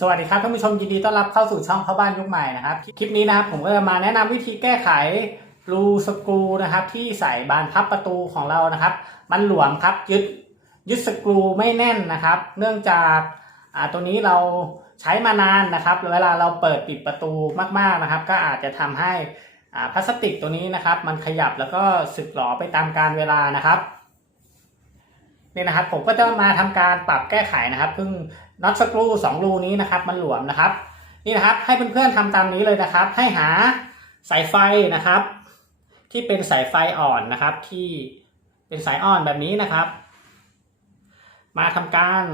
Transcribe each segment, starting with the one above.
สวัสดีครับท่านผู้ชมยินดีต้อนรับเข้าสู่ช่องเข้าบ้านยุคใหม่นะครับ คลิปนี้นะครับผมก็จะมาแนะนำวิธีแก้ไขรูสกรูนะครับที่ใส่บานพับประตูของเรานะครับ มันหลวมครับยึดยึดสกรูไม่แน่นนะครับ เนื่องจากอ่าตัวนี้เราใช้มานานนะครับเวลาเราเปิดปิดประตูมากๆนะครับ ก็อาจจะทำให้อ่าพลาสติกตัวนี้นะครับ มันขยับแล้วก็สึกหรอไปตามกาลเวลานะครับนี่นะครับผมก็จะมาทำการปรับแก้ไขนะครับเพิ่ง น็อตสกรูสองรูนี้นะครับมันหลวมนะครับนี่นะครับให้เพื่อนๆทำตามนี้เลยนะครับ ให้หาสายไฟนะครับ ที่เป็นสายไฟอ่อนนะครับ ที่เป็นสายอ่อนแบบนี้นะครับ มาทำการ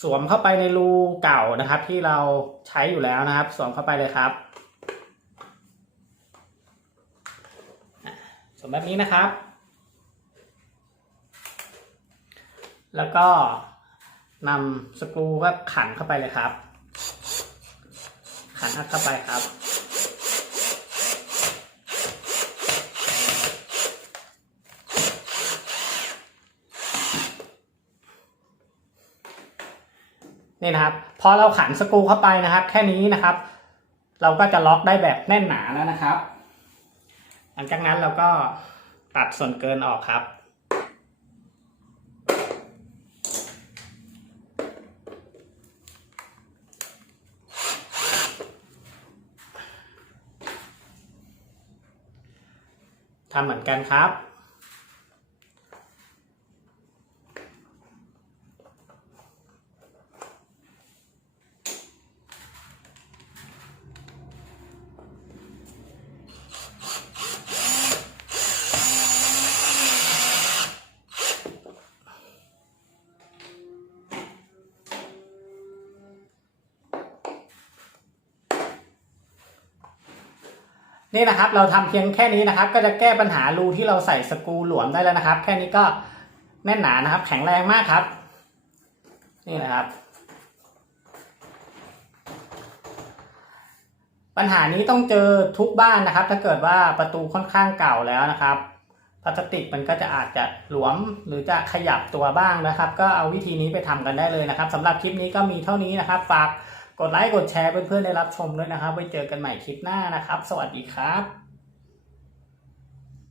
สวมเข้าไปในรูเก่านะครับ ที่เราใช้อยู่แล้วนะครับ สวมเข้าไปเลยครับสวมแบบนี้นะครับ แล้วก็ นำสกรูก็ขันเข้าไปเลยครับ ขันเข้าไปครับ นี่นะครับ พอเราขันสกรูเข้าไปนะครับ แค่นี้นะครับ เราก็จะล็อกได้แบบแน่นหนาแล้วนะครับ หลังจากนั้นเราก็ตัดส่วนเกินออกครับ ทำเหมือนกันครับ นี่นะครับเราทำเพียงแค่นี้นะครับ ก็จะแก้ปัญหารูที่เราใส่สกรูหลวมได้แล้วนะครับ แค่นี้ก็แน่นหนานะครับ แข็งแรงมากครับ นี่นะครับ ปัญหานี้ต้องเจอทุกบ้านนะครับ ถ้าเกิดว่าประตูค่อนข้างเก่าแล้วนะครับพลาสติกมันก็จะอาจจะหลวมหรือจะขยับตัวบ้างนะครับ ก็เอาวิธีนี้ไปทำกันได้เลยนะครับสำหรับคลิปนี้ก็มีเท่านี้นะครับฝาก กดไลค์กดแชร์เพื่อนๆได้รับชมด้วยนะครับไว้เจอกันใหม่คลิปหน้านะครับ สวัสดีครับ